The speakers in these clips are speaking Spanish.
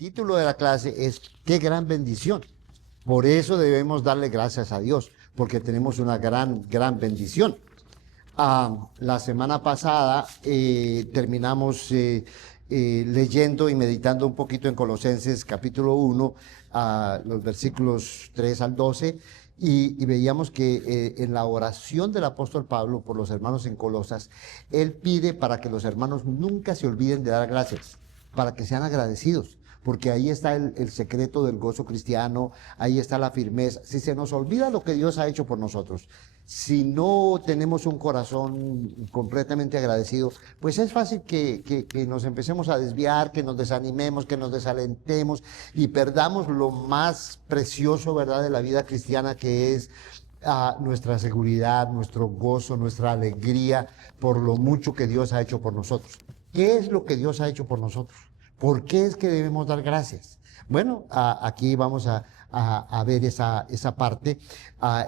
título de la clase es qué gran bendición. Por eso debemos darle gracias a Dios, porque tenemos una gran bendición. La semana pasada terminamos leyendo y meditando un poquito en Colosenses capítulo 1, los versículos 3 al 12, y veíamos que en la oración del apóstol Pablo por los hermanos en Colosas, él pide para que los hermanos nunca se olviden de dar gracias, para que sean agradecidos. Porque ahí está el secreto del gozo cristiano, ahí está la firmeza. Si se nos olvida lo que Dios ha hecho por nosotros, si no tenemos un corazón completamente agradecido, pues es fácil que nos empecemos a desviar, que nos desanimemos, que nos desalentemos y perdamos lo más precioso, ¿verdad?, de la vida cristiana, que es nuestra seguridad, nuestro gozo, nuestra alegría por lo mucho que Dios ha hecho por nosotros. ¿Qué es lo que Dios ha hecho por nosotros? ¿Por qué es que debemos dar gracias? Bueno, aquí vamos a ver esa parte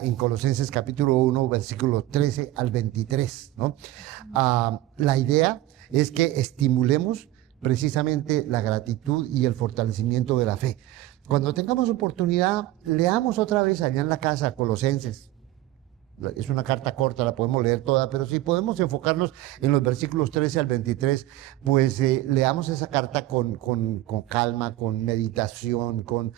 en Colosenses capítulo 1, versículo 13 al 23, ¿no? La idea es que estimulemos precisamente la gratitud y el fortalecimiento de la fe. Cuando tengamos oportunidad, leamos otra vez allá en la casa Colosenses. Es una carta corta, la podemos leer toda, pero si podemos enfocarnos en los versículos 13 al 23, pues leamos esa carta con calma, con meditación, con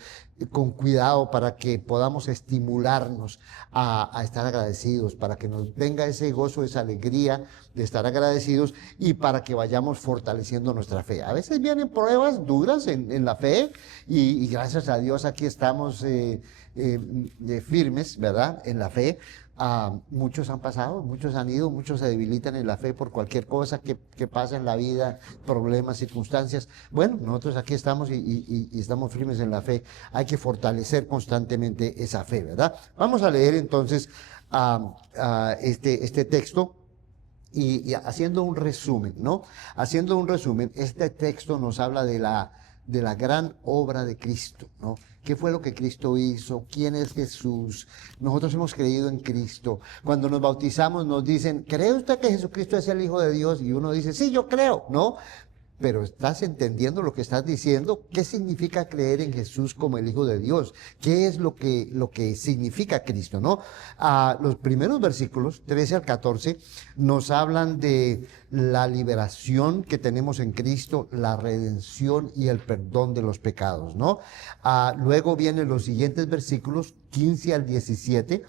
cuidado, para que podamos estimularnos a estar agradecidos, para que nos venga ese gozo, esa alegría de estar agradecidos y para que vayamos fortaleciendo nuestra fe. A veces vienen pruebas duras en la fe y gracias a Dios aquí estamos firmes, ¿verdad?, en la fe. Muchos han pasado, muchos han ido, muchos se debilitan en la fe por cualquier cosa que pasa en la vida, problemas, circunstancias. Bueno, nosotros aquí estamos y estamos firmes en la fe. Hay que fortalecer constantemente esa fe, ¿verdad? Vamos a leer entonces este texto. Y haciendo un resumen, ¿no? Haciendo un resumen, este texto nos habla de la gran obra de Cristo, ¿no? ¿Qué fue lo que Cristo hizo? ¿Quién es Jesús? Nosotros hemos creído en Cristo. Cuando nos bautizamos nos dicen, ¿cree usted que Jesucristo es el Hijo de Dios? Y uno dice, sí, yo creo, ¿no? Pero ¿estás entendiendo lo que estás diciendo? ¿Qué significa creer en Jesús como el Hijo de Dios? ¿Qué es lo que significa Cristo, no? Los primeros versículos, 13 al 14, nos hablan de la liberación que tenemos en Cristo, la redención y el perdón de los pecados, ¿no? Luego vienen los siguientes versículos, 15 al 17,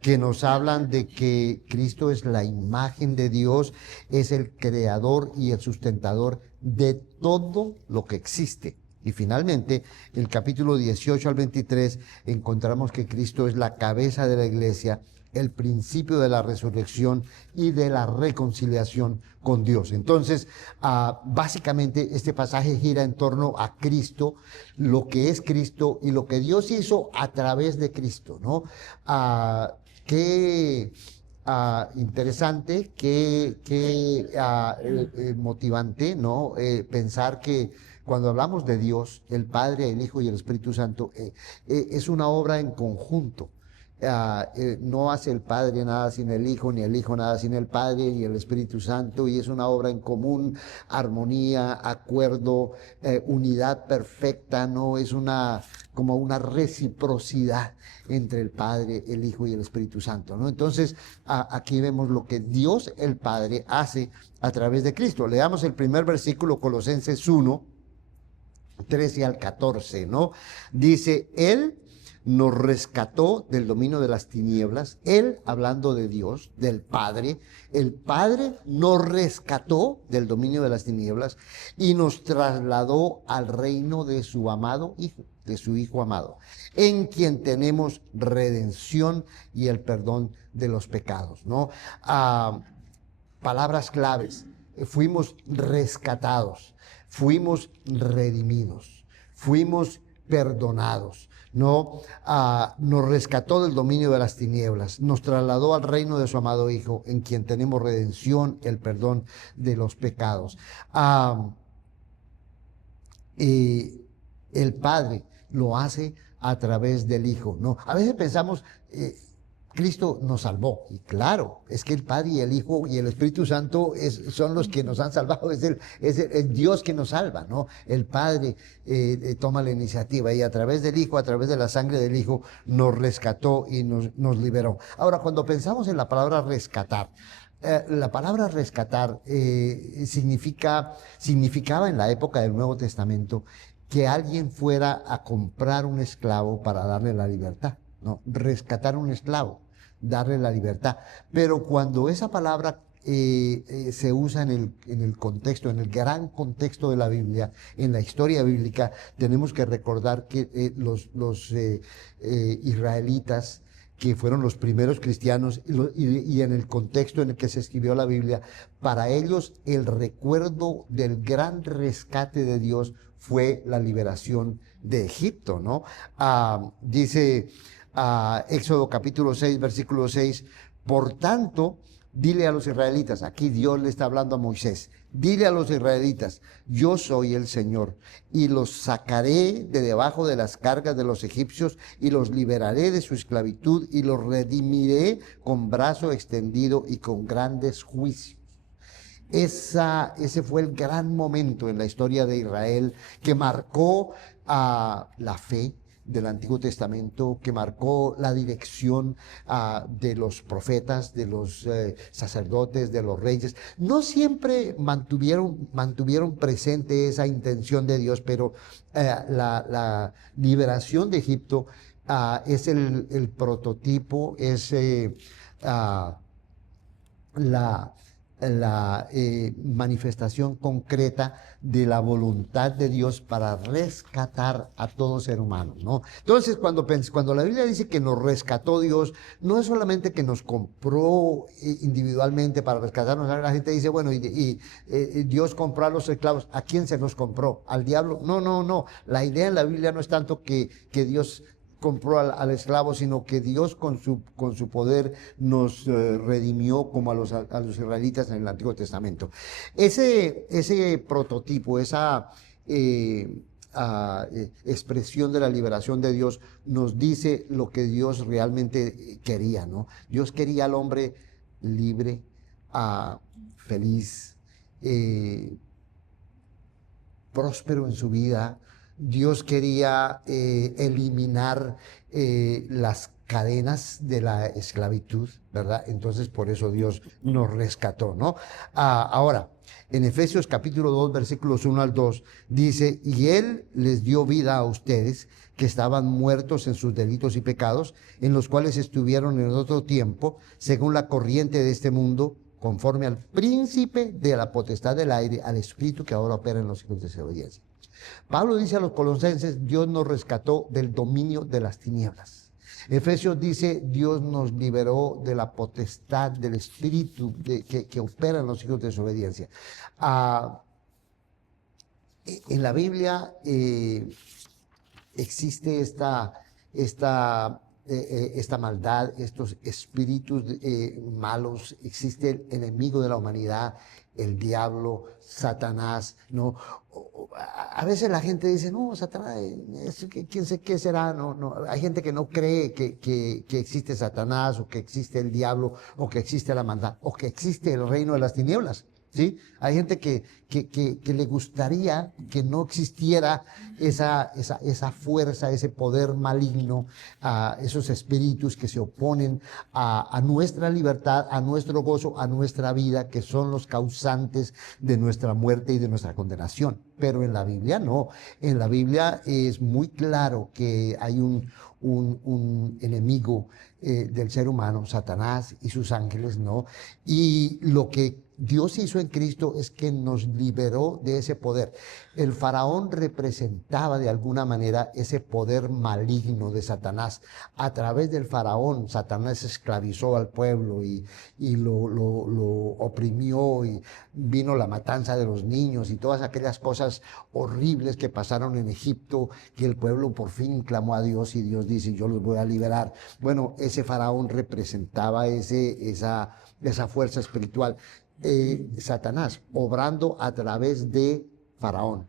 que nos hablan de que Cristo es la imagen de Dios, es el creador y el sustentador de todo lo que existe. Y finalmente, el capítulo 18 al 23, encontramos que Cristo es la cabeza de la iglesia, el principio de la resurrección y de la reconciliación con Dios. Entonces, básicamente este pasaje gira en torno a Cristo, lo que es Cristo y lo que Dios hizo a través de Cristo, ¿no? Qué interesante, qué motivante, ¿no? Pensar que cuando hablamos de Dios, el Padre, el Hijo y el Espíritu Santo, es una obra en conjunto. No hace el Padre nada sin el Hijo, ni el Hijo nada sin el Padre, ni el Espíritu Santo, y es una obra en común, armonía, acuerdo, unidad perfecta, ¿no? Es como una reciprocidad entre el Padre, el Hijo y el Espíritu Santo, ¿no? Entonces, aquí vemos lo que Dios el Padre hace a través de Cristo. Leamos el primer versículo, Colosenses 1, 13 al 14, ¿no? Dice, Él nos rescató del dominio de las tinieblas. Él, hablando de Dios, del Padre, el Padre nos rescató del dominio de las tinieblas y nos trasladó al reino de su amado Hijo, de su Hijo amado, en quien tenemos redención y el perdón de los pecados, ¿no? Palabras claves: fuimos rescatados, fuimos redimidos, fuimos perdonados, ¿no? Nos rescató del dominio de las tinieblas, nos trasladó al reino de su amado Hijo, en quien tenemos redención, el perdón de los pecados. El Padre lo hace a través del Hijo, ¿no? A veces pensamos, Cristo nos salvó. Y claro, es que el Padre y el Hijo y el Espíritu Santo son los que nos han salvado. Es Dios que nos salva, ¿no? El Padre toma la iniciativa y a través del Hijo, a través de la sangre del Hijo, nos rescató y nos liberó. Ahora, cuando pensamos en la palabra rescatar, la palabra rescatar significaba en la época del Nuevo Testamento que alguien fuera a comprar un esclavo para darle la libertad, ¿no? Rescatar un esclavo, darle la libertad. Pero cuando esa palabra se usa en el contexto, en el gran contexto de la Biblia, en la historia bíblica, tenemos que recordar que los israelitas, que fueron los primeros cristianos, y en el contexto en el que se escribió la Biblia, para ellos el recuerdo del gran rescate de Dios fue la liberación de Egipto, ¿no? Dice Éxodo capítulo 6, versículo 6, por tanto, dile a los israelitas, aquí Dios le está hablando a Moisés, dile a los israelitas, yo soy el Señor, y los sacaré de debajo de las cargas de los egipcios, y los liberaré de su esclavitud, y los redimiré con brazo extendido y con grandes juicios. Ese fue el gran momento en la historia de Israel que marcó la fe del Antiguo Testamento, que marcó la dirección de los profetas, de los sacerdotes, de los reyes. No siempre mantuvieron presente esa intención de Dios, pero la liberación de Egipto es el prototipo, es la manifestación concreta de la voluntad de Dios para rescatar a todo ser humano, ¿no? Entonces, cuando la Biblia dice que nos rescató Dios, no es solamente que nos compró individualmente para rescatarnos. La gente dice, bueno, Dios compró a los esclavos. ¿A quién se nos compró? ¿Al diablo? No, no, no. La idea en la Biblia no es tanto que Dios compró al esclavo, sino que Dios con su poder nos redimió como a los israelitas en el Antiguo Testamento. Ese prototipo, esa expresión de la liberación de Dios nos dice lo que Dios realmente quería, ¿no? Dios quería al hombre libre, feliz, próspero en su vida. Dios quería eliminar las cadenas de la esclavitud, ¿verdad? Entonces, por eso Dios nos rescató, ¿no? Ahora, en Efesios capítulo 2, versículos 1 al 2, dice, y Él les dio vida a ustedes, que estaban muertos en sus delitos y pecados, en los cuales estuvieron en otro tiempo, según la corriente de este mundo, conforme al príncipe de la potestad del aire, al espíritu que ahora opera en los hijos de desobediencia. Pablo dice a los colosenses, Dios nos rescató del dominio de las tinieblas. Efesios dice, Dios nos liberó de la potestad del espíritu que opera en los hijos de desobediencia. En la Biblia existe esta maldad, estos espíritus malos, existe el enemigo de la humanidad, el diablo, Satanás, ¿no? A veces la gente dice, no, Satanás, quién sé qué será, no. Hay gente que no cree que existe Satanás, o que existe el diablo, o que existe la maldad, o que existe el reino de las tinieblas. ¿Sí? Hay gente que le gustaría que no existiera esa fuerza, ese poder maligno, esos espíritus que se oponen a nuestra libertad, a nuestro gozo, a nuestra vida, que son los causantes de nuestra muerte y de nuestra condenación. Pero en la Biblia no. En la Biblia es muy claro que hay un enemigo del ser humano, Satanás y sus ángeles, ¿no? Y lo que Dios hizo en Cristo es que nos liberó de ese poder. El faraón representaba de alguna manera ese poder maligno de Satanás. A través del faraón, Satanás esclavizó al pueblo y lo oprimió, y vino la matanza de los niños y todas aquellas cosas horribles que pasaron en Egipto, que el pueblo por fin clamó a Dios y Dios dice, yo los voy a liberar. Bueno, ese faraón representaba esa fuerza espiritual. Satanás obrando a través de faraón.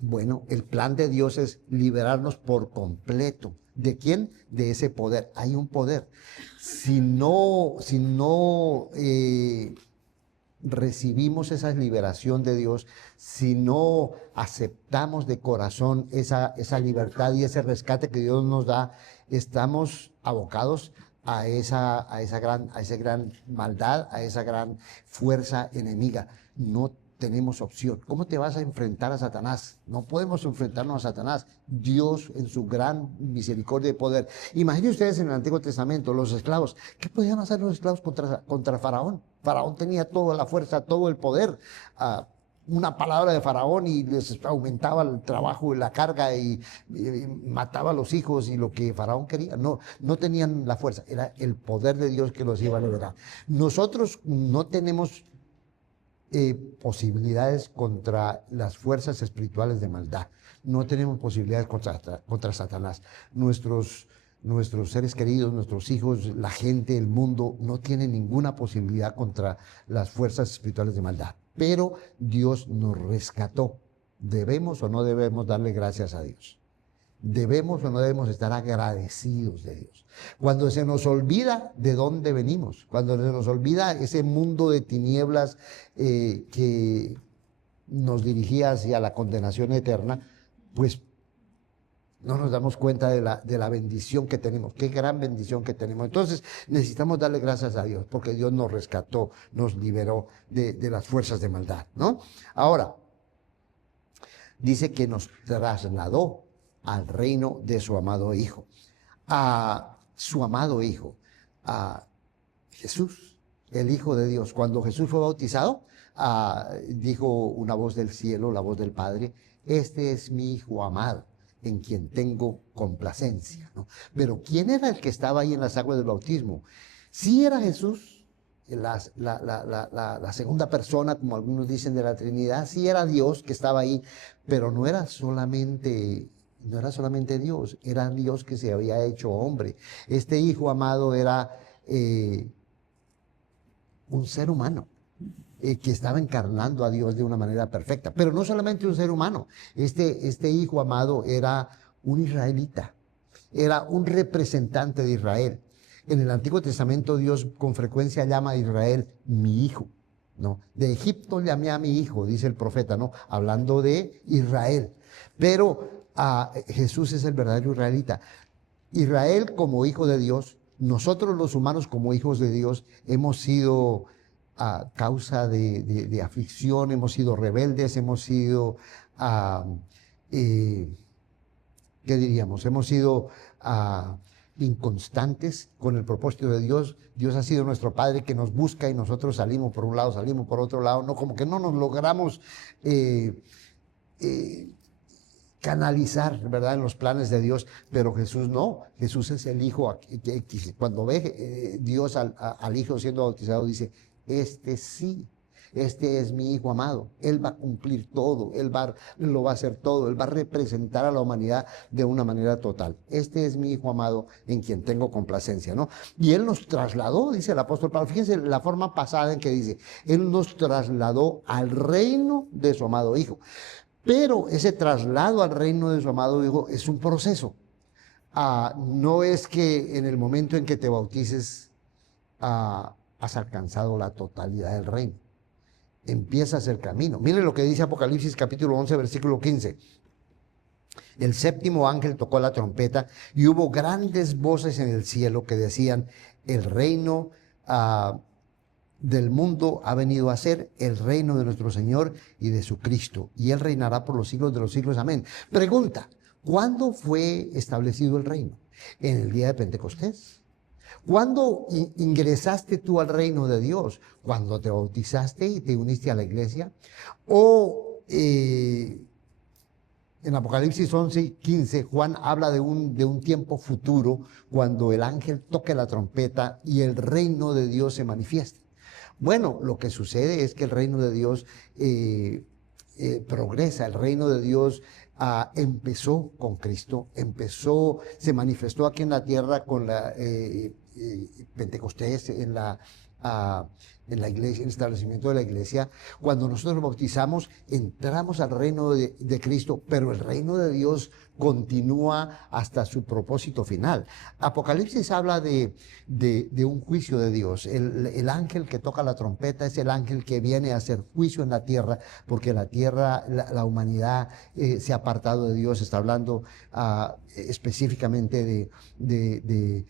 Bueno, el plan de Dios es liberarnos por completo ¿De quién? De ese poder. Hay un poder. Si no recibimos esa liberación de Dios, si no aceptamos de corazón esa libertad y ese rescate que Dios nos da, estamos abocados a esa gran maldad, a esa gran fuerza enemiga. No tenemos opción. ¿Cómo te vas a enfrentar a Satanás? No podemos enfrentarnos a Satanás. Dios en su gran misericordia y poder. Imaginen ustedes en el Antiguo Testamento, los esclavos. ¿Qué podían hacer los esclavos contra Faraón? Faraón tenía toda la fuerza, todo el poder. Una palabra de Faraón y les aumentaba el trabajo y la carga y mataba a los hijos y lo que Faraón quería. No tenían la fuerza. Era el poder de Dios que los iba a liberar. Nosotros no tenemos posibilidades contra las fuerzas espirituales de maldad. No tenemos posibilidades contra Satanás. Nuestros seres queridos, nuestros hijos, la gente, el mundo, no tienen ninguna posibilidad contra las fuerzas espirituales de maldad. Pero Dios nos rescató. ¿Debemos o no debemos darle gracias a Dios? ¿Debemos o no debemos estar agradecidos de Dios? Cuando se nos olvida de dónde venimos, cuando se nos olvida ese mundo de tinieblas que nos dirigía hacia la condenación eterna, pues no nos damos cuenta de la bendición que tenemos. Qué gran bendición que tenemos. Entonces necesitamos darle gracias a Dios, porque Dios nos rescató, nos liberó de las fuerzas de maldad, ¿no? Ahora, dice que nos trasladó al reino de su amado Hijo. A su amado Hijo, a Jesús, el Hijo de Dios. Cuando Jesús fue bautizado, dijo una voz del cielo, la voz del Padre: este es mi Hijo amado, en quien tengo complacencia, ¿no? Pero ¿quién era el que estaba ahí en las aguas del bautismo? Sí era Jesús, la segunda persona, como algunos dicen, de la Trinidad. Sí era Dios que estaba ahí, pero no era solamente Dios, era Dios que se había hecho hombre. Este Hijo amado era un ser humano que estaba encarnando a Dios de una manera perfecta. Pero no solamente un ser humano, este Hijo amado era un israelita, era un representante de Israel. En el Antiguo Testamento Dios con frecuencia llama a Israel mi hijo, ¿no? De Egipto llamé a mi hijo, dice el profeta, ¿no? Hablando de Israel. Pero Jesús es el verdadero israelita. Israel como hijo de Dios, nosotros los humanos como hijos de Dios hemos sido a causa de aflicción, hemos sido rebeldes, hemos sido, ¿qué diríamos? Hemos sido inconstantes con el propósito de Dios. Dios ha sido nuestro Padre que nos busca y nosotros salimos por un lado, salimos por otro lado, no, como que no nos logramos canalizar, ¿verdad?, en los planes de Dios, pero Jesús no. Jesús es el Hijo que cuando ve Dios al Hijo siendo bautizado, dice: este sí, este es mi Hijo amado. Él va a cumplir todo, Él lo va a hacer todo, Él va a representar a la humanidad de una manera total. Este es mi Hijo amado en quien tengo complacencia, ¿no? Y Él nos trasladó, dice el apóstol Pablo. Fíjense la forma pasada en que dice: Él nos trasladó al reino de su amado Hijo. Pero ese traslado al reino de su amado Hijo es un proceso. No es que en el momento en que te bautices has alcanzado la totalidad del reino. Empiezas el camino. Miren lo que dice Apocalipsis capítulo 11, versículo 15. El séptimo ángel tocó la trompeta y hubo grandes voces en el cielo que decían: el reino del mundo ha venido a ser el reino de nuestro Señor y de su Cristo, y Él reinará por los siglos de los siglos. Amén. Pregunta: ¿cuándo fue establecido el reino? En el día de Pentecostés. ¿Cuándo ingresaste tú al reino de Dios? ¿Cuando te bautizaste y te uniste a la iglesia? ¿O en Apocalipsis 11:15 Juan habla de un tiempo futuro, cuando el ángel toque la trompeta y el reino de Dios se manifieste? Bueno, lo que sucede es que el reino de Dios progresa. El reino de Dios empezó con Cristo, se manifestó aquí en la tierra con la Pentecostés, en la en la iglesia, en el establecimiento de la iglesia, cuando nosotros nos bautizamos, entramos al reino de Cristo, pero el reino de Dios continúa hasta su propósito final. Apocalipsis habla de un juicio de Dios. El ángel que toca la trompeta es el ángel que viene a hacer juicio en la tierra, porque la tierra, la humanidad se ha apartado de Dios. Está hablando específicamente de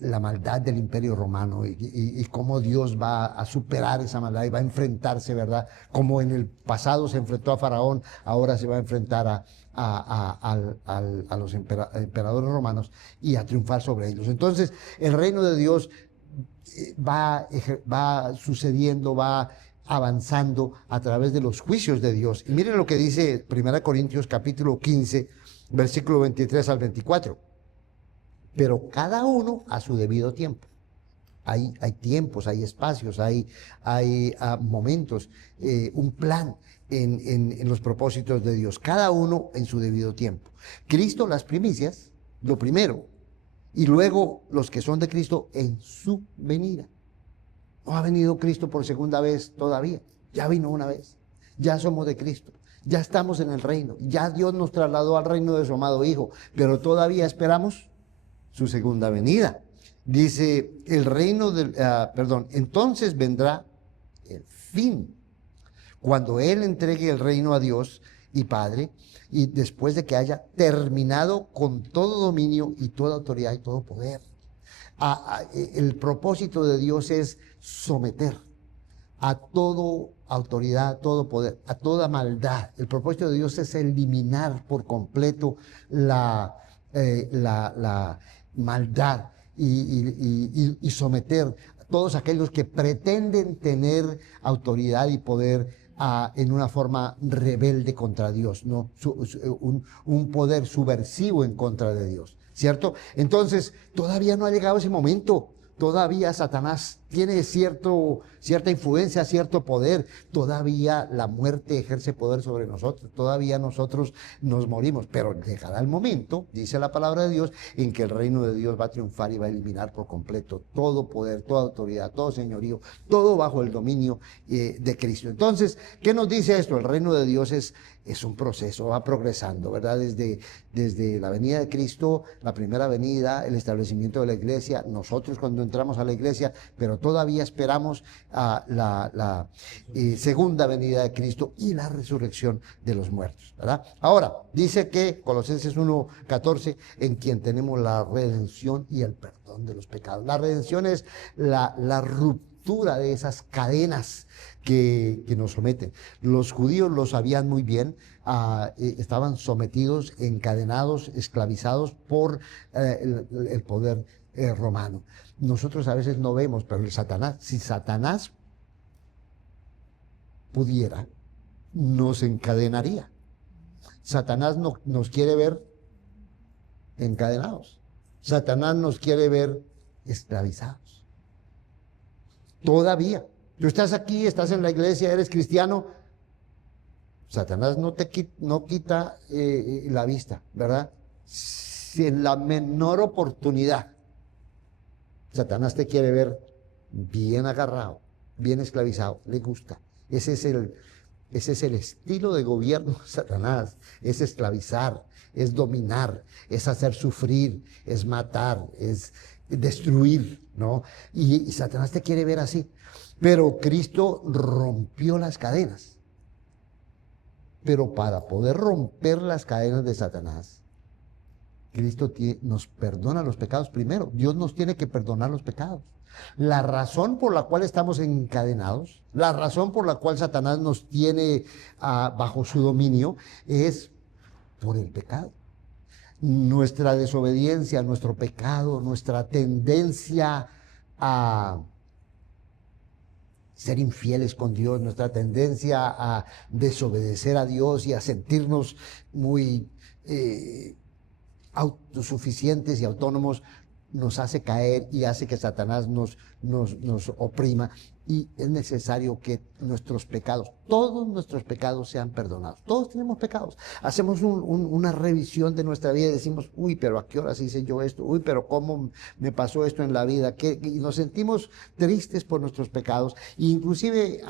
la maldad del Imperio Romano y cómo Dios va a superar esa maldad y va a enfrentarse, ¿verdad? Como en el pasado se enfrentó a Faraón, ahora se va a enfrentar a los emperadores romanos y a triunfar sobre ellos. Entonces, el reino de Dios va sucediendo, va avanzando a través de los juicios de Dios. Y miren lo que dice 1 Corintios capítulo 15, versículo 23 al 24. Pero cada uno a su debido tiempo. Hay tiempos, hay espacios, hay momentos, un plan en los propósitos de Dios. Cada uno en su debido tiempo. Cristo, las primicias, lo primero. Y luego los que son de Cristo en su venida. No ha venido Cristo por segunda vez todavía. Ya vino una vez. Ya somos de Cristo. Ya estamos en el reino. Ya Dios nos trasladó al reino de su amado Hijo. Pero todavía esperamos su segunda venida. Dice el reino entonces vendrá el fin, cuando Él entregue el reino a Dios y Padre, y después de que haya terminado con todo dominio y toda autoridad y todo poder. El propósito de Dios es someter a toda autoridad, a todo poder, a toda maldad. El propósito de Dios es eliminar por completo la maldad y someter a todos aquellos que pretenden tener autoridad y poder en una forma rebelde contra Dios, ¿no? Un poder subversivo en contra de Dios, ¿cierto? Entonces, todavía no ha llegado ese momento. Todavía Satanás tiene cierta influencia, cierto poder. Todavía la muerte ejerce poder sobre nosotros. Todavía nosotros nos morimos. Pero llegará el momento, dice la palabra de Dios, en que el reino de Dios va a triunfar y va a eliminar por completo todo poder, toda autoridad, todo señorío, todo bajo el dominio de Cristo. Entonces, ¿qué nos dice esto? El reino de Dios es un proceso, va progresando, ¿verdad? Desde la venida de Cristo, la primera venida, el establecimiento de la iglesia, nosotros cuando entramos a la iglesia, pero todavía esperamos la segunda venida de Cristo y la resurrección de los muertos, ¿verdad? Ahora, dice que Colosenses 1:14, en quien tenemos la redención y el perdón de los pecados. La redención es la ruptura de esas cadenas que nos someten. Los judíos lo sabían muy bien, estaban sometidos, encadenados, esclavizados por el poder romano. Nosotros a veces no vemos, pero si Satanás pudiera, nos encadenaría. Satanás nos quiere ver encadenados. Satanás nos quiere ver esclavizados. Todavía. Tú estás aquí, estás en la iglesia, eres cristiano. Satanás no quita la vista, ¿verdad? Si en la menor oportunidad Satanás te quiere ver bien agarrado, bien esclavizado, le gusta. Ese es el estilo de gobierno de Satanás, es esclavizar, es dominar, es hacer sufrir, es matar, es destruir, ¿no? Y Satanás te quiere ver así. Pero Cristo rompió las cadenas. Pero para poder romper las cadenas de Satanás, Cristo nos perdona los pecados primero. Dios nos tiene que perdonar los pecados. La razón por la cual estamos encadenados, la razón por la cual Satanás nos tiene bajo su dominio es por el pecado. Nuestra desobediencia, nuestro pecado, nuestra tendencia a ser infieles con Dios, nuestra tendencia a desobedecer a Dios y a sentirnos muy autosuficientes y autónomos, nos hace caer y hace que Satanás nos oprima. y es necesario que nuestros pecados, todos nuestros pecados sean perdonados. Todos tenemos pecados. Hacemos una revisión de nuestra vida y decimos, uy, pero ¿a qué horas hice yo esto? Uy, pero ¿cómo me pasó esto en la vida? Y nos sentimos tristes por nuestros pecados e inclusive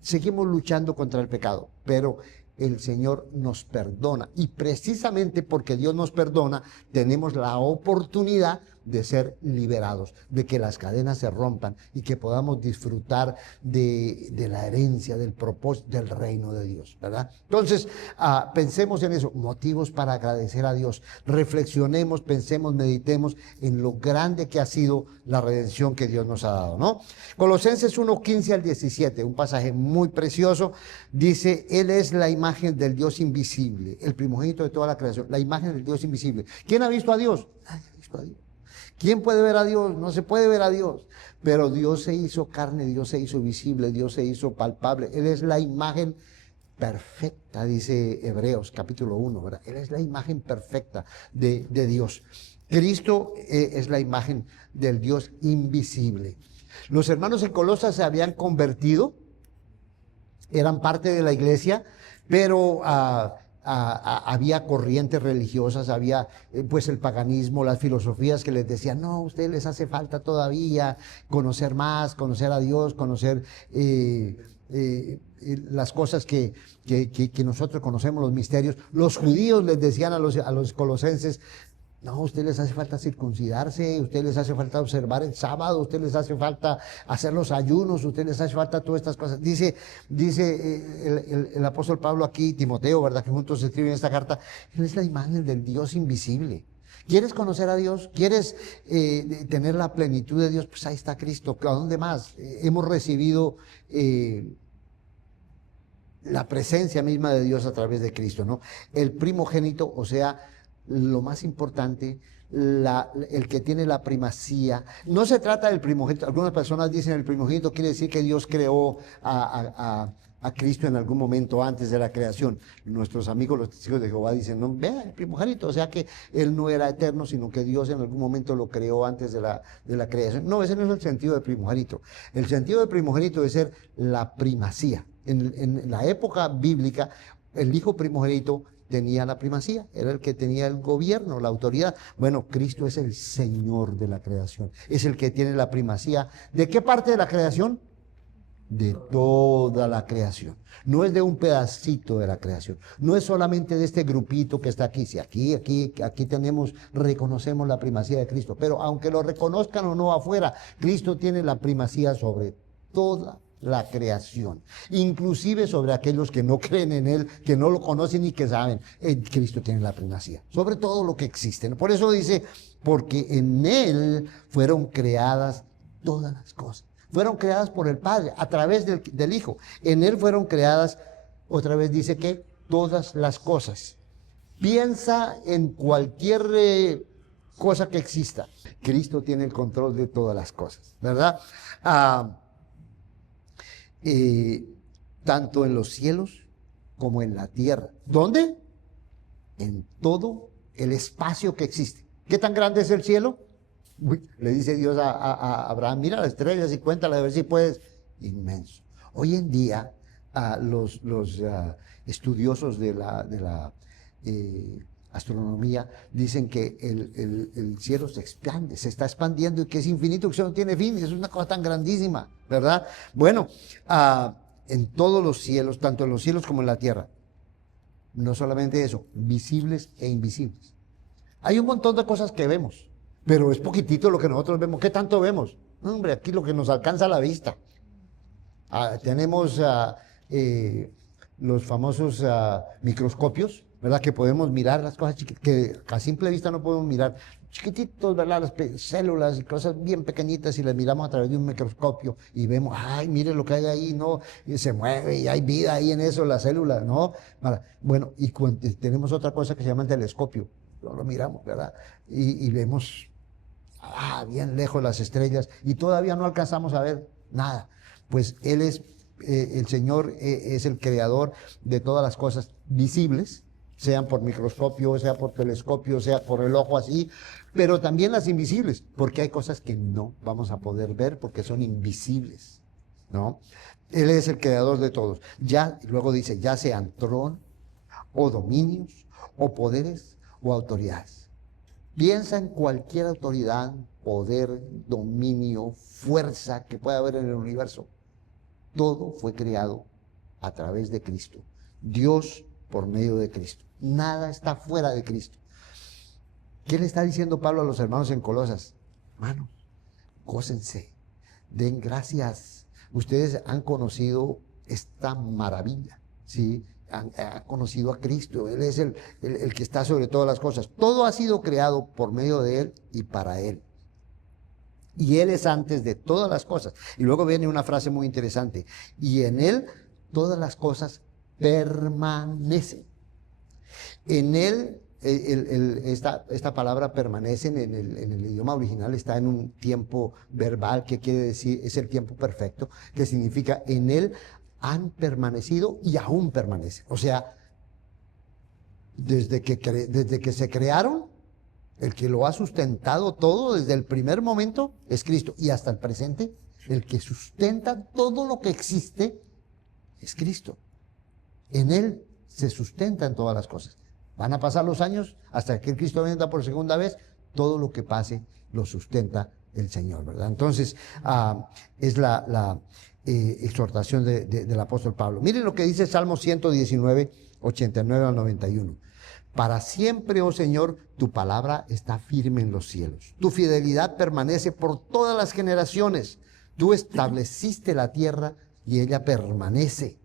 seguimos luchando contra el pecado, pero el Señor nos perdona y precisamente porque Dios nos perdona tenemos la oportunidad de ser liberados, de que las cadenas se rompan y que podamos disfrutar de la herencia, del propósito del reino de Dios, ¿verdad? Entonces, pensemos en eso, motivos para agradecer a Dios, reflexionemos, pensemos, meditemos en lo grande que ha sido la redención que Dios nos ha dado, ¿no? Colosenses 1:15 al 17, un pasaje muy precioso, dice, Él es la imagen del Dios invisible, el primogénito de toda la creación, la imagen del Dios invisible. ¿Quién ha visto a Dios? Nadie ha visto a Dios. ¿Quién puede ver a Dios? No se puede ver a Dios. Pero Dios se hizo carne, Dios se hizo visible, Dios se hizo palpable. Él es la imagen perfecta, dice Hebreos capítulo 1, ¿verdad? Él es la imagen perfecta de Dios. Cristo es la imagen del Dios invisible. Los hermanos en Colosas se habían convertido, eran parte de la iglesia, pero había corrientes religiosas, había pues el paganismo, las filosofías que les decían, no, a ustedes les hace falta todavía conocer más, conocer a Dios, conocer las cosas que nosotros conocemos, los misterios. Los judíos les decían a los colosenses, no, a ustedes les hace falta circuncidarse, a ustedes les hace falta observar el sábado, a ustedes les hace falta hacer los ayunos, a ustedes les hace falta todas estas cosas. Dice el apóstol Pablo aquí, Timoteo, ¿verdad? Que juntos escriben esta carta, Él es la imagen del Dios invisible. ¿Quieres conocer a Dios? ¿Quieres tener la plenitud de Dios? Pues ahí está Cristo. ¿A dónde más? Hemos recibido la presencia misma de Dios a través de Cristo, ¿no? El primogénito, o sea, lo más importante, el que tiene la primacía. No se trata del primogénito. Algunas personas dicen el primogénito quiere decir que Dios creó a Cristo en algún momento antes de la creación. Nuestros amigos los testigos de Jehová dicen, no, vea, el primogénito, o sea que Él no era eterno, sino que Dios en algún momento lo creó antes de la creación. No, ese no es el sentido de primogénito. El sentido de primogénito es ser la primacía. En la época bíblica, el hijo primogénito tenía la primacía, era el que tenía el gobierno, la autoridad. Bueno, Cristo es el Señor de la creación, es el que tiene la primacía. ¿De qué parte de la creación? De toda la creación. No es de un pedacito de la creación, no es solamente de este grupito que está aquí. Si aquí reconocemos la primacía de Cristo, pero aunque lo reconozcan o no afuera, Cristo tiene la primacía sobre toda la creación, inclusive sobre aquellos que no creen en Él, que no lo conocen y que saben, Cristo tiene la primacía sobre todo lo que existe. Por eso dice, porque en Él fueron creadas todas las cosas, fueron creadas por el Padre a través del Hijo. En Él fueron creadas, otra vez dice que todas las cosas. Piensa en cualquier cosa que exista. Cristo tiene el control de todas las cosas, ¿verdad? Tanto en los cielos como en la tierra. ¿Dónde? En todo el espacio que existe. ¿Qué tan grande es el cielo? Uy, le dice Dios a Abraham, mira las estrellas y cuéntala a ver si puedes. Inmenso. Hoy en día los estudiosos de la astronomía dicen que el cielo se expande, se está expandiendo y que es infinito, que eso no tiene fin, es una cosa tan grandísima, ¿verdad? Bueno, en todos los cielos, tanto en los cielos como en la tierra, no solamente eso, visibles e invisibles. Hay un montón de cosas que vemos, pero es poquitito lo que nosotros vemos. ¿Qué tanto vemos? Hombre, aquí lo que nos alcanza a la vista. Tenemos los famosos microscopios, ¿verdad? Que podemos mirar las cosas que a simple vista no podemos mirar. Chiquititos, ¿verdad? Las células y cosas bien pequeñitas y las miramos a través de un microscopio y vemos, ay, mire lo que hay ahí, ¿no? Y se mueve y hay vida ahí en eso, las células, ¿no? Bueno, y tenemos otra cosa que se llama el telescopio. Lo miramos, ¿verdad? Y vemos bien lejos las estrellas y todavía no alcanzamos a ver nada. Pues Él es, el Señor es el creador de todas las cosas visibles, sean por microscopio, sea por telescopio, sea por el ojo así, pero también las invisibles, porque hay cosas que no vamos a poder ver porque son invisibles. ¿no? Él es el creador de todos. Ya, luego dice, ya sean tronos, o dominios, o poderes, o autoridades. Piensa en cualquier autoridad, poder, dominio, fuerza que pueda haber en el universo. Todo fue creado a través de Cristo. Dios por medio de Cristo. Nada está fuera de Cristo. ¿Qué le está diciendo Pablo a los hermanos en Colosas? Hermanos, gócense, den gracias. Ustedes han conocido esta maravilla, ¿sí? Han conocido a Cristo. Él es el que está sobre todas las cosas. Todo ha sido creado por medio de Él y para Él. Y Él es antes de todas las cosas. Y luego viene una frase muy interesante. Y en Él todas las cosas permanecen. En Él, esta palabra permanecen en el idioma original, está en un tiempo verbal, que quiere decir, es el tiempo perfecto, que significa en Él han permanecido y aún permanecen. O sea, desde que se crearon, el que lo ha sustentado todo desde el primer momento es Cristo. Y hasta el presente, el que sustenta todo lo que existe es Cristo. En Él se sustentan todas las cosas. Van a pasar los años hasta que Cristo venga por segunda vez. Todo lo que pase lo sustenta el Señor, ¿verdad? Entonces, es la exhortación del apóstol Pablo. Miren lo que dice Salmo 119, 89 al 91. Para siempre, oh Señor, tu palabra está firme en los cielos. Tu fidelidad permanece por todas las generaciones. Tú estableciste la tierra y ella permanece.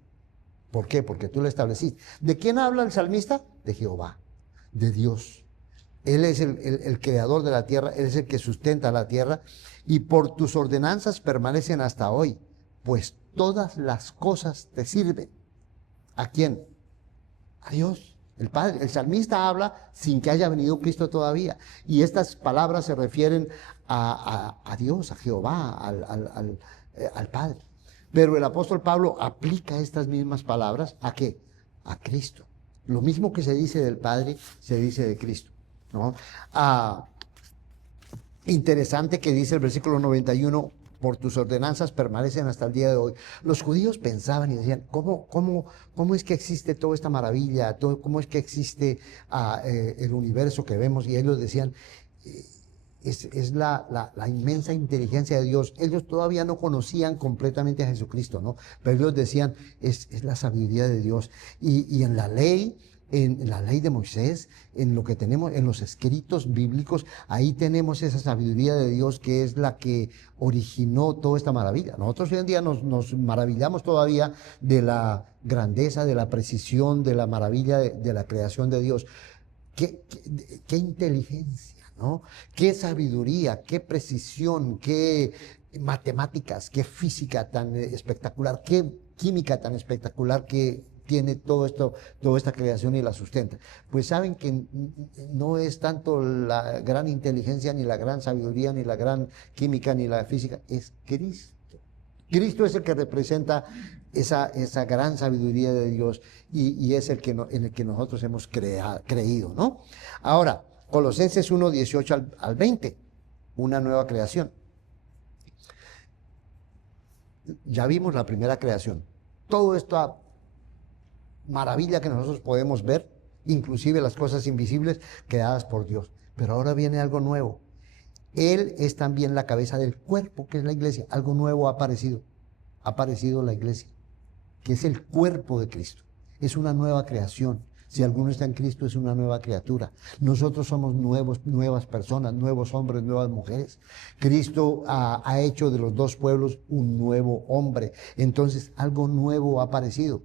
¿Por qué? Porque tú la estableciste. ¿De quién habla el salmista? De Jehová, de Dios. Él es el creador de la tierra, Él es el que sustenta la tierra. Y por tus ordenanzas permanecen hasta hoy, pues todas las cosas te sirven. ¿A quién? A Dios. El Padre, el salmista habla sin que haya venido Cristo todavía. Y estas palabras se refieren a Dios, a Jehová, al Padre. Pero el apóstol Pablo aplica estas mismas palabras ¿a qué? A Cristo. Lo mismo que se dice del Padre, se dice de Cristo, ¿no? Interesante que dice el versículo 91, por tus ordenanzas permanecen hasta el día de hoy. Los judíos pensaban y decían, ¿cómo es que existe toda esta maravilla? ¿Cómo es que existe el universo que vemos? Y ellos decían, es la inmensa inteligencia de Dios. Ellos todavía no conocían completamente a Jesucristo, ¿no? Pero ellos decían, es la sabiduría de Dios. Y en la ley de Moisés, en lo que tenemos, en los escritos bíblicos, ahí tenemos esa sabiduría de Dios que es la que originó toda esta maravilla. Nosotros hoy en día nos maravillamos todavía de la grandeza, de la precisión, de la maravilla de la creación de Dios. ¿Qué inteligencia, ¿no? Qué sabiduría, qué precisión, qué matemáticas, qué física tan espectacular, qué química tan espectacular que tiene toda esta creación y la sustenta. Pues saben que no es tanto la gran inteligencia, ni la gran sabiduría, ni la gran química, ni la física, es Cristo. Cristo es el que representa esa gran sabiduría de Dios y es en el que nosotros hemos creído, ¿no? Ahora, Colosenses 1, 18 al 20, una nueva creación. Ya vimos la primera creación. Todo esta maravilla que nosotros podemos ver, inclusive las cosas invisibles creadas por Dios. Pero ahora viene algo nuevo. Él es también la cabeza del cuerpo, que es la iglesia. Algo nuevo ha aparecido. Ha aparecido la iglesia, que es el cuerpo de Cristo. Es una nueva creación. Si alguno está en Cristo, es una nueva criatura. Nosotros somos nuevas personas, nuevos hombres, nuevas mujeres. Cristo ha hecho de los dos pueblos un nuevo hombre. Entonces, algo nuevo ha aparecido.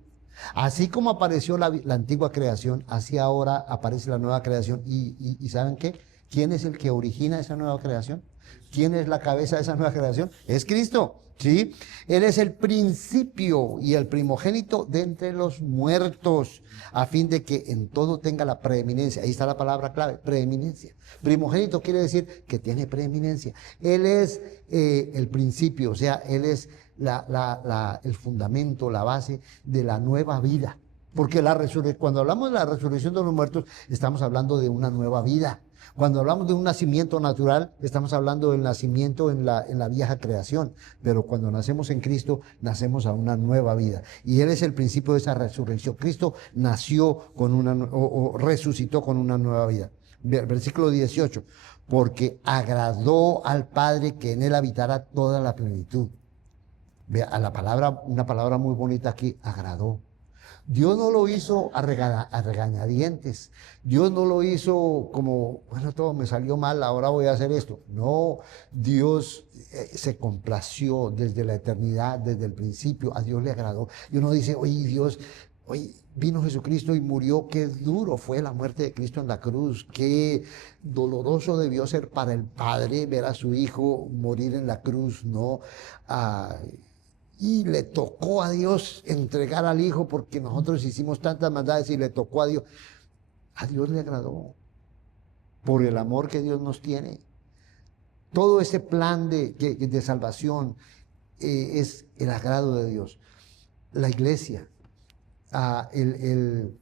Así como apareció la antigua creación, así ahora aparece la nueva creación. ¿Y saben qué? ¿Quién es el que origina esa nueva creación? ¿Quién es la cabeza de esa nueva creación? Es Cristo, ¿sí? Él es el principio y el primogénito de entre los muertos, a fin de que en todo tenga la preeminencia. Ahí está la palabra clave, preeminencia. Primogénito quiere decir que tiene preeminencia. Él es el principio, o sea, Él es el fundamento, la base de la nueva vida. Porque cuando hablamos de la resurrección de los muertos, estamos hablando de una nueva vida. Cuando hablamos de un nacimiento natural, estamos hablando del nacimiento en la vieja creación, pero cuando nacemos en Cristo, nacemos a una nueva vida. Y Él es el principio de esa resurrección. Cristo nació con o resucitó con una nueva vida. Versículo 18, porque agradó al Padre que en Él habitara toda la plenitud. Vea, una palabra muy bonita aquí, agradó. Dios no lo hizo a regañadientes. Dios no lo hizo como, bueno, todo me salió mal, ahora voy a hacer esto. No, Dios se complació desde la eternidad, desde el principio. A Dios le agradó. Y uno dice, oye, Dios, oye, vino Jesucristo y murió. Qué duro fue la muerte de Cristo en la cruz. Qué doloroso debió ser para el Padre ver a su Hijo morir en la cruz, ¿no? Y le tocó a Dios entregar al Hijo porque nosotros hicimos tantas maldades y le tocó a Dios. A Dios le agradó por el amor que Dios nos tiene. Todo ese plan de salvación es el agrado de Dios. La iglesia, el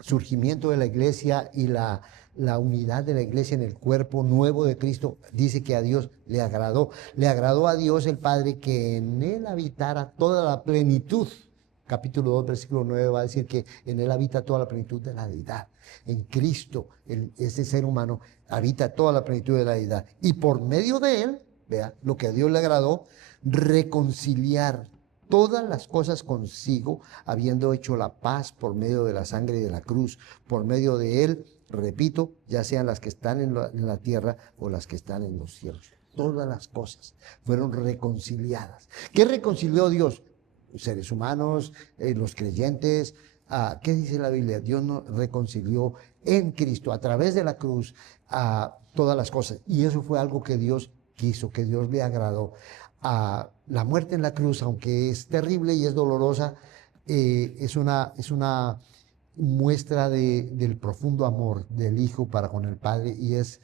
surgimiento de la iglesia y la unidad de la iglesia en el cuerpo nuevo de Cristo, dice que a Dios le agradó. Le agradó a Dios el Padre que en Él habitara toda la plenitud. Capítulo 2, versículo 9 va a decir que en Él habita toda la plenitud de la deidad. En Cristo, ese ser humano habita toda la plenitud de la deidad. Y por medio de Él, vea, lo que a Dios le agradó, reconciliar todas las cosas consigo, habiendo hecho la paz por medio de la sangre de la cruz, por medio de Él, repito, ya sean las que están en la tierra o las que están en los cielos. Todas las cosas fueron reconciliadas. ¿Qué reconcilió Dios? Seres humanos, los creyentes. ¿Qué dice la Biblia? Dios nos reconcilió en Cristo, a través de la cruz, todas las cosas. Y eso fue algo que Dios quiso, que Dios le agradó. La muerte en la cruz, aunque es terrible y es dolorosa, es una muestra del profundo amor del Hijo para con el Padre y es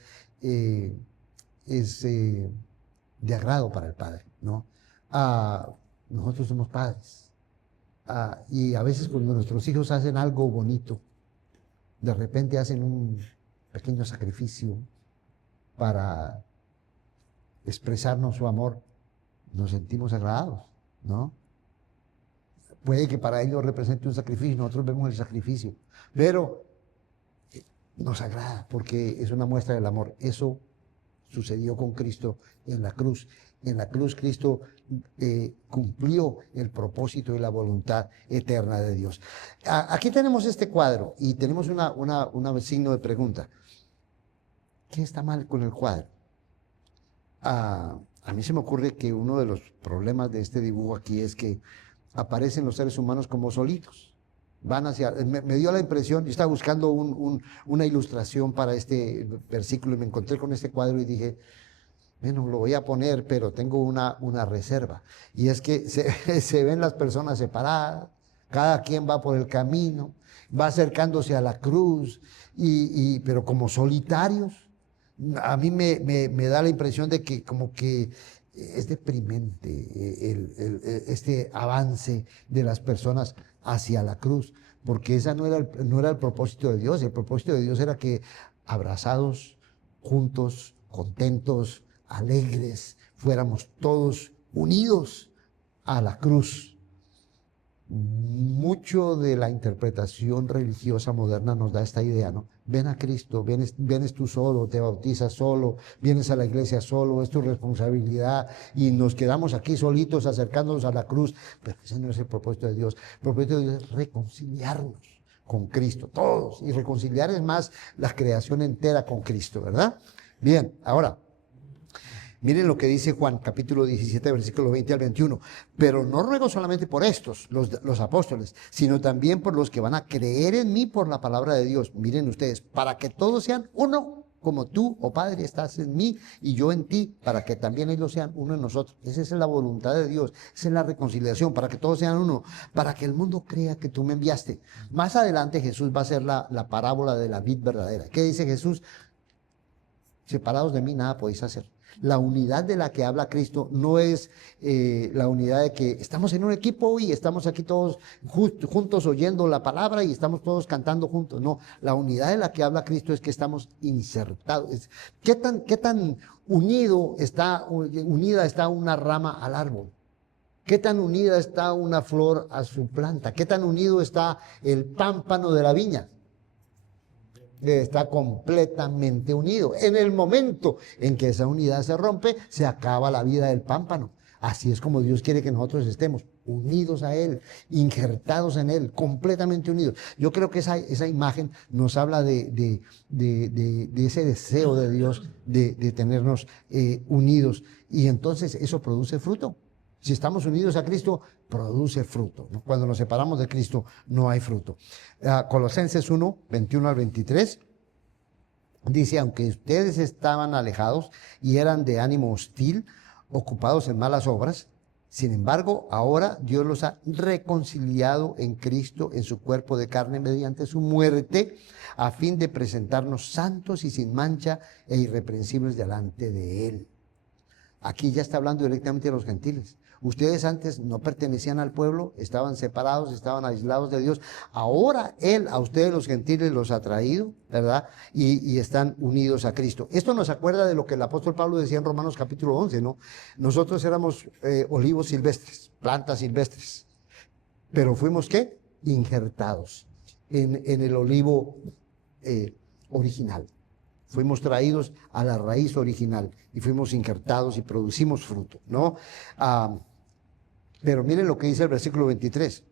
de agrado para el Padre, ¿no? Nosotros somos padres y a veces cuando nuestros hijos hacen algo bonito, de repente hacen un pequeño sacrificio para expresarnos su amor, nos sentimos agradados, ¿no? Puede que para ellos represente un sacrificio, nosotros vemos el sacrificio, pero nos agrada porque es una muestra del amor. Eso sucedió con Cristo en la cruz. En la cruz Cristo cumplió el propósito y la voluntad eterna de Dios. Aquí tenemos este cuadro y tenemos un signo de pregunta. ¿Qué está mal con el cuadro? A mí se me ocurre que uno de los problemas de este dibujo aquí es que aparecen los seres humanos como solitos. Me dio la impresión, yo estaba buscando una ilustración para este versículo y me encontré con este cuadro y dije, bueno, lo voy a poner, pero tengo una reserva. Y es que se ven las personas separadas, cada quien va por el camino, va acercándose a la cruz, pero como solitarios. A mí me da la impresión de que como que es deprimente este avance de las personas hacia la cruz, porque esa no era el propósito de Dios. El propósito de Dios era que abrazados, juntos, contentos, alegres, fuéramos todos unidos a la cruz. Mucho de la interpretación religiosa moderna nos da esta idea, ¿no? Ven a Cristo, vienes tú solo, te bautizas solo, vienes a la iglesia solo, es tu responsabilidad y nos quedamos aquí solitos acercándonos a la cruz. Pero ese no es el propósito de Dios. El propósito de Dios es reconciliarnos con Cristo, todos. Y reconciliar es más la creación entera con Cristo, ¿verdad? Bien, ahora, miren lo que dice Juan, capítulo 17, versículo 20 al 21. Pero no ruego solamente por estos, los apóstoles, sino también por los que van a creer en mí por la palabra de Dios. Miren ustedes, para que todos sean uno, como tú, oh Padre, estás en mí y yo en ti, para que también ellos sean uno en nosotros. Esa es la voluntad de Dios, esa es la reconciliación, para que todos sean uno, para que el mundo crea que tú me enviaste. Más adelante Jesús va a hacer la parábola de la vid verdadera. ¿Qué dice Jesús? Separados de mí nada podéis hacer. La unidad de la que habla Cristo no es la unidad de que estamos en un equipo y estamos aquí todos juntos oyendo la palabra y estamos todos cantando juntos. No, la unidad de la que habla Cristo es que estamos insertados. ¿Qué tan unida está una rama al árbol? ¿Qué tan unida está una flor a su planta? ¿Qué tan unido está el pámpano de la viña? Está completamente unido. En el momento en que esa unidad se rompe, se acaba la vida del pámpano. Así es como Dios quiere que nosotros estemos, unidos a Él, injertados en Él, completamente unidos. Yo creo que esa imagen nos habla de ese deseo de Dios de tenernos unidos. Y entonces eso produce fruto. Si estamos unidos a Cristo, produce fruto, ¿no? Cuando nos separamos de Cristo, no hay fruto. Colosenses 1, 21 al 23, dice, aunque ustedes estaban alejados y eran de ánimo hostil, ocupados en malas obras, sin embargo, ahora Dios los ha reconciliado en Cristo, en su cuerpo de carne, mediante su muerte, a fin de presentarnos santos y sin mancha e irreprensibles delante de Él. Aquí ya está hablando directamente de los gentiles. Ustedes antes no pertenecían al pueblo, estaban separados, estaban aislados de Dios. Ahora Él a ustedes los gentiles los ha traído, ¿verdad? Y están unidos a Cristo. Esto nos acuerda de lo que el apóstol Pablo decía en Romanos capítulo 11, ¿no? Nosotros éramos olivos silvestres, plantas silvestres. Pero fuimos, ¿qué? Injertados en el olivo original. Fuimos traídos a la raíz original y fuimos injertados y producimos fruto, ¿no? Pero miren lo que dice el versículo 23.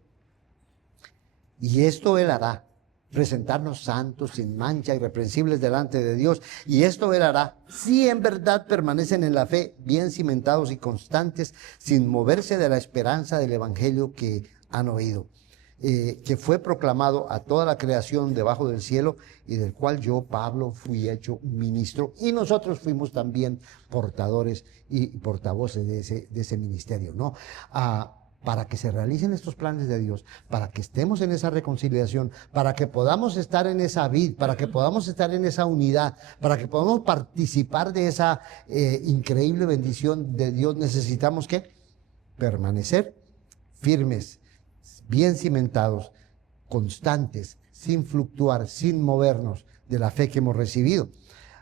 Y esto Él hará, presentarnos santos, sin mancha, irreprensibles delante de Dios. Y esto Él hará, si en verdad permanecen en la fe, bien cimentados y constantes, sin moverse de la esperanza del evangelio que han oído. Que fue proclamado a toda la creación debajo del cielo y del cual yo, Pablo, fui hecho ministro y nosotros fuimos también portadores y portavoces de ese ministerio, ¿no? Para que se realicen estos planes de Dios, para que estemos en esa reconciliación, para que podamos estar en esa vid, para que podamos estar en esa unidad, para que podamos participar de esa increíble bendición de Dios, necesitamos ¿qué? Permanecer firmes, bien cimentados, constantes, sin fluctuar, sin movernos de la fe que hemos recibido.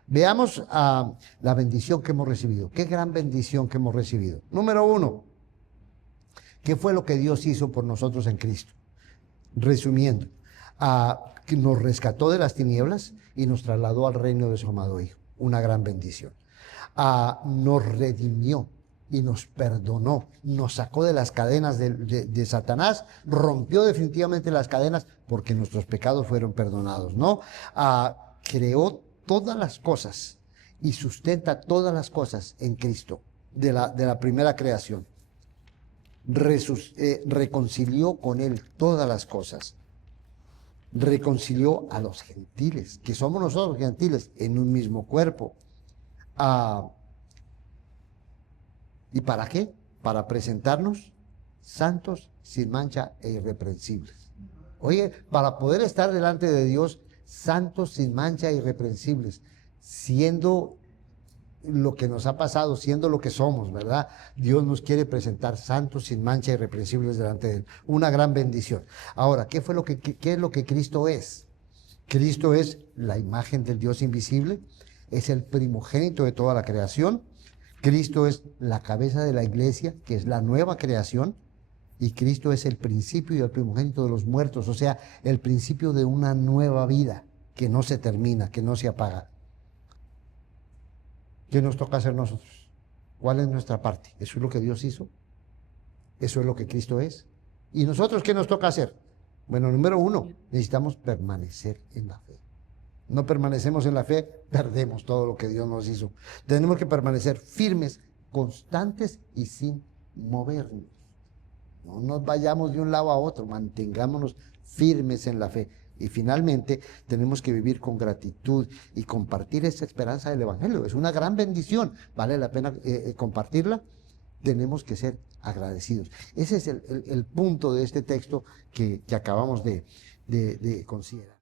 Veamos la bendición que hemos recibido. Qué gran bendición que hemos recibido. Número 1, ¿qué fue lo que Dios hizo por nosotros en Cristo? Resumiendo, que nos rescató de las tinieblas y nos trasladó al reino de su amado Hijo. Una gran bendición. Nos redimió y nos perdonó, nos sacó de las cadenas de Satanás, rompió definitivamente las cadenas porque nuestros pecados fueron perdonados, ¿no? Creó todas las cosas y sustenta todas las cosas en Cristo, de la primera creación. Reconcilió con Él todas las cosas. Reconcilió a los gentiles, que somos nosotros gentiles, en un mismo cuerpo. ¿Y para qué? Para presentarnos santos, sin mancha e irreprensibles. Oye, para poder estar delante de Dios, santos, sin mancha e irreprensibles, siendo lo que nos ha pasado, siendo lo que somos, ¿verdad? Dios nos quiere presentar santos, sin mancha e irreprensibles delante de Él. Una gran bendición. Ahora, ¿qué es lo que Cristo es? Cristo es la imagen del Dios invisible, es el primogénito de toda la creación. Cristo es la cabeza de la iglesia, que es la nueva creación, y Cristo es el principio y el primogénito de los muertos, o sea, el principio de una nueva vida que no se termina, que no se apaga. ¿Qué nos toca hacer nosotros? ¿Cuál es nuestra parte? Eso es lo que Dios hizo, eso es lo que Cristo es. ¿Y nosotros qué nos toca hacer? Bueno, número 1, necesitamos permanecer en la fe. No permanecemos en la fe, perdemos todo lo que Dios nos hizo. Tenemos que permanecer firmes, constantes y sin movernos. No nos vayamos de un lado a otro, mantengámonos firmes en la fe. Y finalmente tenemos que vivir con gratitud y compartir esa esperanza del Evangelio. Es una gran bendición, vale la pena compartirla. Tenemos que ser agradecidos. Ese es el punto de este texto que acabamos de considerar.